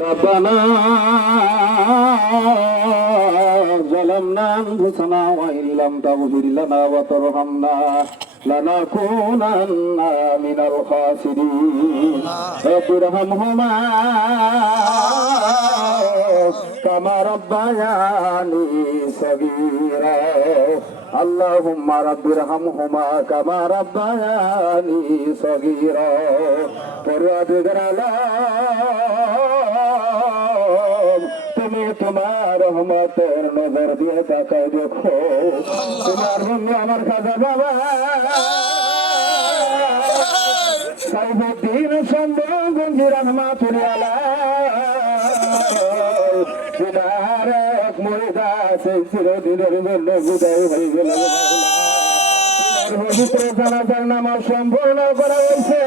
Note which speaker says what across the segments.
Speaker 1: ربنا ظلمنا أنفسنا وإن لم تغفر لنا وترحمنا لنكونن من الخاسرين رب ارحمهما كما ربياني صغيرا اللهم رب ارحمهما كما ربياني صغيرا فروادقنا لا তোমার রহমতের নজর দিয়ে তাকায় দেখো। তোমার বন্ধু আমার খাজা বাবা। সাইবুদ্দিন সম্ভব গঞ্জি তোমার এক মহিলা সেই চিরদিনের জন্য বিদায় হয়ে গেল। জানাজার সম্পূর্ণ করা হয়েছে।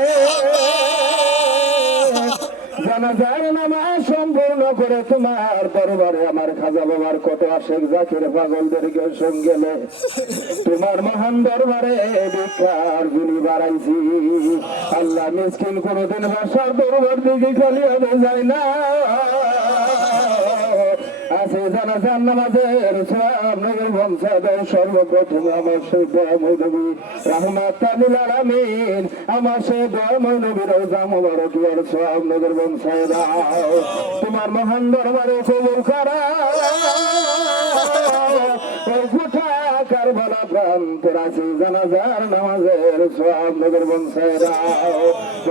Speaker 1: খাজা বাবার কত আশেক জাকির পাগলদেরকে সঙ্গে তোমার মহান দরবারে ভিক্ষার গুলি বাড়াইছি। আল্লাহ মিসকিন কোনোদিন বাসার দরবার দিকে হবে যায় না। আছে, জানা জান নামাজের সব নগর বংশাদর সর্বপ্রথম আমার সেই দয়াময় নবী রহমাত আলামিন, আমার সেই দয়াময় নবীর রোজা মোবারক, ইয়ার সব নগর বংশায় দাও তোমার মহান দরবারে কবুল করা। কারবালা প্রান্তের আছে, জানাজার নামাজের সব নগর বংশায় দাও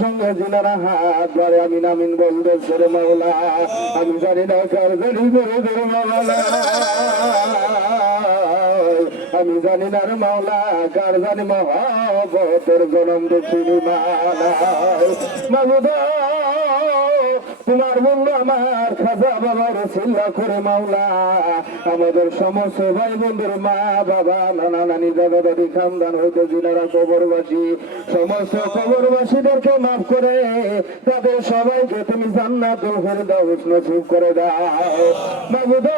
Speaker 1: সঙ্গে জিনারা হাত ধরে আমি নামিন বলবে ছেড়ে মাওলা, আমি জানি না কার জানি করে ধরে আমি জানি না মাওলা, কার জানি মহাবতের জনম দেখিনি মালা। মাগুদা তোমার বন্ধু আমার খাজা বাবার চিল্লা করে মাওলা। আমাদের সমস্ত ভাই বন্ধুর মা, বাবা, নানা নানি, দাদা দাদি, খানদান হইতে জিনারা কবরবাসী। সমস্ত কবরবাসীদেরকে মাফ করে তাদের সবাইকে তুমি জান্নাতুল ফেরদাউস নসিব করে দাও। মাগুদা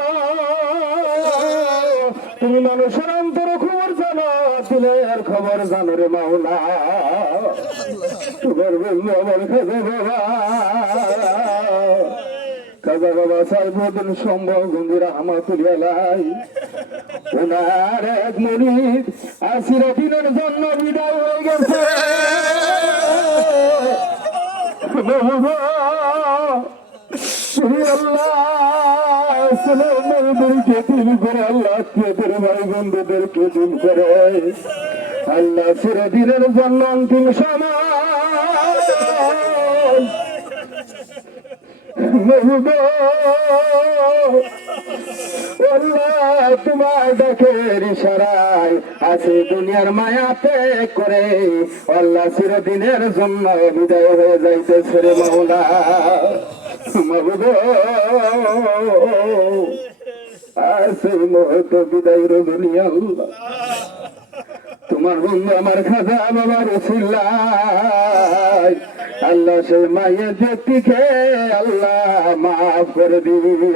Speaker 1: তুমি মানুষের অন্তর খবর জানো, দিলের খবর জানো রে মাওলা। তোমার বন্ধু আমার খাজা বাবা। খাজা বাবা সাইবুদ্দিন সম্ভব গঙ্গির রহমাতুল্লাহ ওনার এক মুরিদ আশির দিনের জন্য বিদায় হয়ে গেছে। আল্লাহ চিরদিনের জন্য অন্তিম সময়। মেহবুব তোমার ডাকের ইশারায় আছে দুনিয়ার মায়াতে করে আল্লাহ চিরদিনের জন্য বিদায় হয়ে যাইতেছে রে মাওলা মাহবুব আছে মহত বিদায় রজনী আল্লাহ তোমার বন্ধু আমার খাজা বাবা রসিল্লাই আল্লাহ সে মায়ের ব্যক্তিকে আল্লাহ মাফ করে দিও।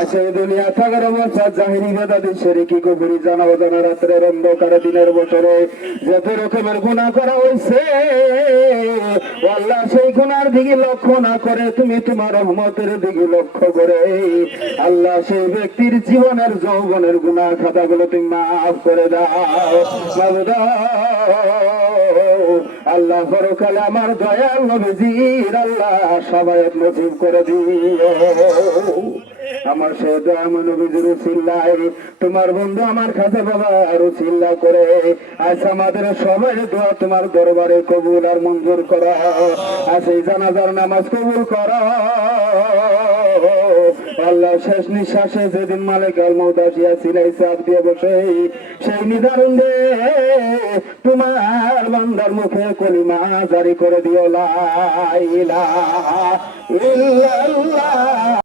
Speaker 1: আসে দুনিয়া থাকার অবস্থা, জাহিরি বেদাদি সেরেকি কবুরি জানা অজানা রাত্রের অন্ধকার দিনের বছরে যত রকমের গুণা করা হয়েছে আল্লাহ সেই গুণার দিকে লক্ষ্য না করে তুমি তোমার রহমতের দিকে লক্ষ্য করে। আল্লাহ সেই ব্যক্তির জীবনের যৌবনের গুণা খাতাগুলো তুমি মাফ করে দাও। দাও। আল্লাহ পরকালে আমার দয়াল নবীজির আল্লাহ সবাই নজিব করে দিও আমার সে দয়াম নবীজির রুসিল্লাই তোমার বন্ধু আমার খাতে বাবা রুসিল্লা করে, আজ আমাদের সবাই দোয়া তোমার দরবারে কবুল আর মঞ্জুর করা। আজ এই জানাজার নামাজ কবুল করো। আল্লাহ শেষ নিঃশ্বাসে যেদিন মালিক আল মৌদাসিয়া সিলাই চাপ দিয়ে বসে, সেই নিদারুণ দে তোমার বান্দার মুখে কলিমা জারি করে দিও, লা ইলাহা ইল্লাল্লাহ।